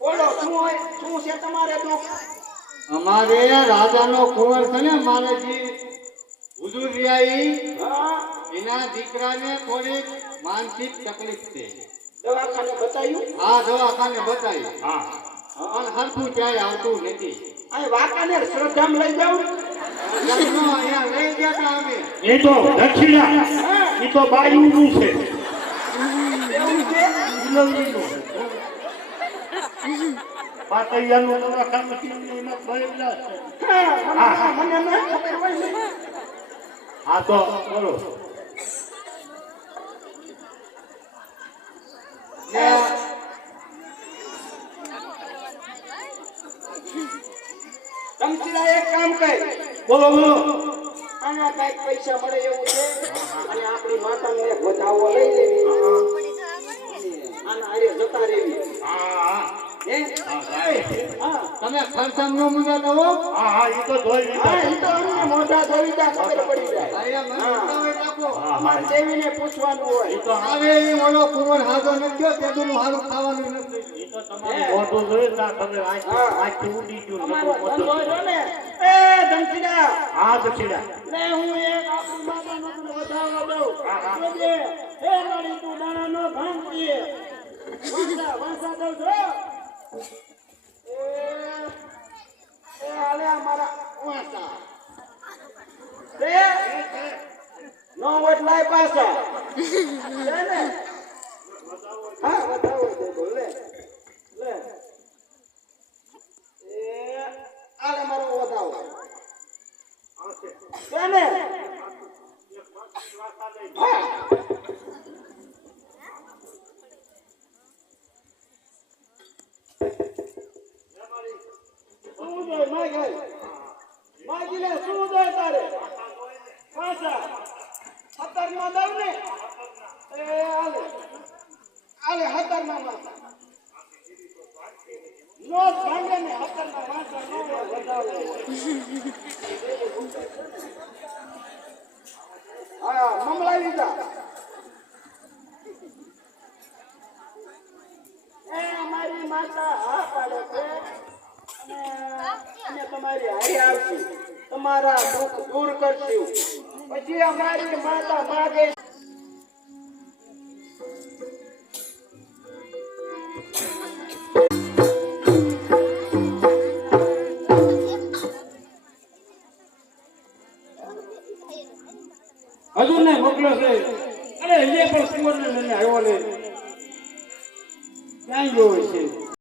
બોલો શું હોય શું છે તમારે દુઃખ? અમારે રાજાનો કુંવર છે ને માલજી હુજુરિયાઈ એના દીકરાને થોડી માનસિક તકલીફ છે. દવાખાને બતાવ્યું? હા દવાખાને બતાવી. હા પણ હરખું ક્યાંય આવતું નથી. અહીં વાંકાને શ્રદ્ધામ લઈ જાઉં? અહીંયા લઈ ગયા હતા અમે. એ તો દક્ષિણા એ તો બાયુનું છે. એવું છે? પાતૈયાનું દવાખાનું એમાં ભરેલા છે. મને ન ખબર હોય ને. હા તો બોલો. તમચીલા એક કામ કર. બોલો બોલો. આના કઈક પૈસા મળે એવું છે અને આપણી માતાને એક વધાવો લઈ લેવી. આના હારે જતા રહેવી. હા હે? હા તમે ખર્ચમ ન મુજા દો. હા હા એ તો જોઈ લીધા. હા, ઈ તો અમને મોઢા ધોઈ દા ખબર પડી જાય. અહીંયા મને દવાઈ આપો. અમારે દેવીને પૂછવાનું હોય. તો હવે એ ઓલો કુંવર હાજો નથી ગયો તેનું હારું ખાવાનું નથી. એ તો તમારું મોઢું જોયું તા તમે આંખથી ઉડી ગયું. અમારો ધંધો રહ્યો ને. એ ધનસીડા હા દક્ષિણા. લે હું એક આપણી માતાનો તને વધાવો દઉં. જોજે હે મારી તું દાણાનો ભાંગીએ. વાંસા દઉં છો. એ હાલે અમારા વાંસા. રે નો વટ લાય પાછા. છે ને? હા વધાવો દે તો લે. લે. એ આલે મારો વધાવો. છે ને? હા. શું જોઈ માગી લે શું જોઈ તારે પાછા 17 માં દઉં ને એ આલે આલે 17 માં માતા નો ભાંગે ને 17 માં માતા નો વધાવે હા મમલાવી જા એ અમારી માતા હા પાડે છે અને તમારી હારી આવશું તમારા દુઃખ દૂર કરશું પછી અમારી માતા માગે